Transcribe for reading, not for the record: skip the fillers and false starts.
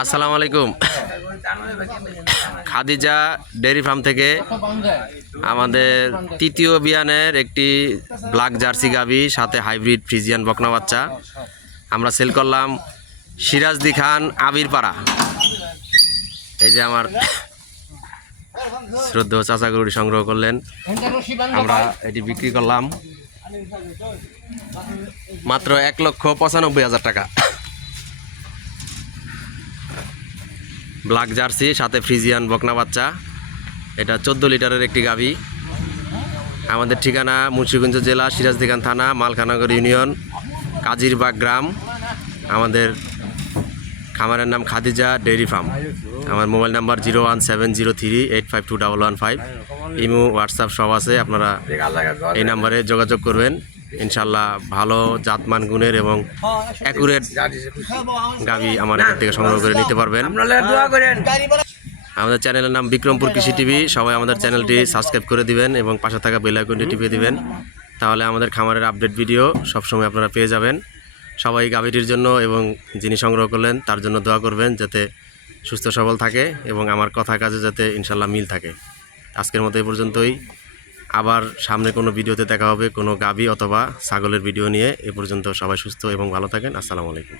আসসালামু আলাইকুম। Khadija dairy farm থেকে আমাদের তৃতীয় বিয়ানের একটি ব্ল্যাক জার্সি গাভী সাথে হাইব্রিড ফ্রিজিয়ান বকনা বাচ্চা আমরা সেল করলাম সিরাজদি খান আবিরপাড়া। এই যে আমার শ্রদ্ধেয় চাচা গরুটি সংগ্রহ করলেন, আমরা এটি বিক্রি করলাম মাত্র 1,95,000 টাকা। ব্ল্যাক জার্সি সাথে ফ্রিজিয়ান বকনা বাচ্চা, এটা 14 লিটারের একটি গাভী। আমাদের ঠিকানা মুন্সিগঞ্জ জেলা সিরাজদিখান থানা মালখানগর ইউনিয়ন কাজিরবাগ গ্রাম। আমাদের খামারের নাম খাদিজা ডেয়ারি ফার্ম। আমার মোবাইল নাম্বার 01703852115। ইমো হোয়াটসঅ্যাপ সব আছে, আপনারা এই নাম্বারে যোগাযোগ করবেন। ইনশাল্লাহ ভালো জাতমান গুণের এবং অ্যাকুরেট গাভী আমার এখান থেকে সংগ্রহ করে নিতে পারবেন। আমাদের চ্যানেলের নাম বিক্রমপুর কৃষি টিভি। সবাই আমাদের চ্যানেলটি সাবস্ক্রাইব করে দিবেন এবং পাশে থাকা বেল আইকনটি টিপে দিবেন, তাহলে আমাদের খামারের আপডেট ভিডিও সবসময় আপনারা পেয়ে যাবেন। সবাই গাভীটির জন্য এবং যিনি সংগ্রহ করলেন তার জন্য দোয়া করবেন, যাতে সুস্থ সবল থাকে এবং আমার কথা কাজে যাতে ইনশাল্লাহ মিল থাকে। আজকের মতো এই পর্যন্তই। আবার সামনে কোনো ভিডিওতে দেখা হবে কোনো গাভী অথবা ছাগলের ভিডিও নিয়ে। এ পর্যন্ত সবাই সুস্থ এবং ভালো থাকেন। আসসালামু আলাইকুম।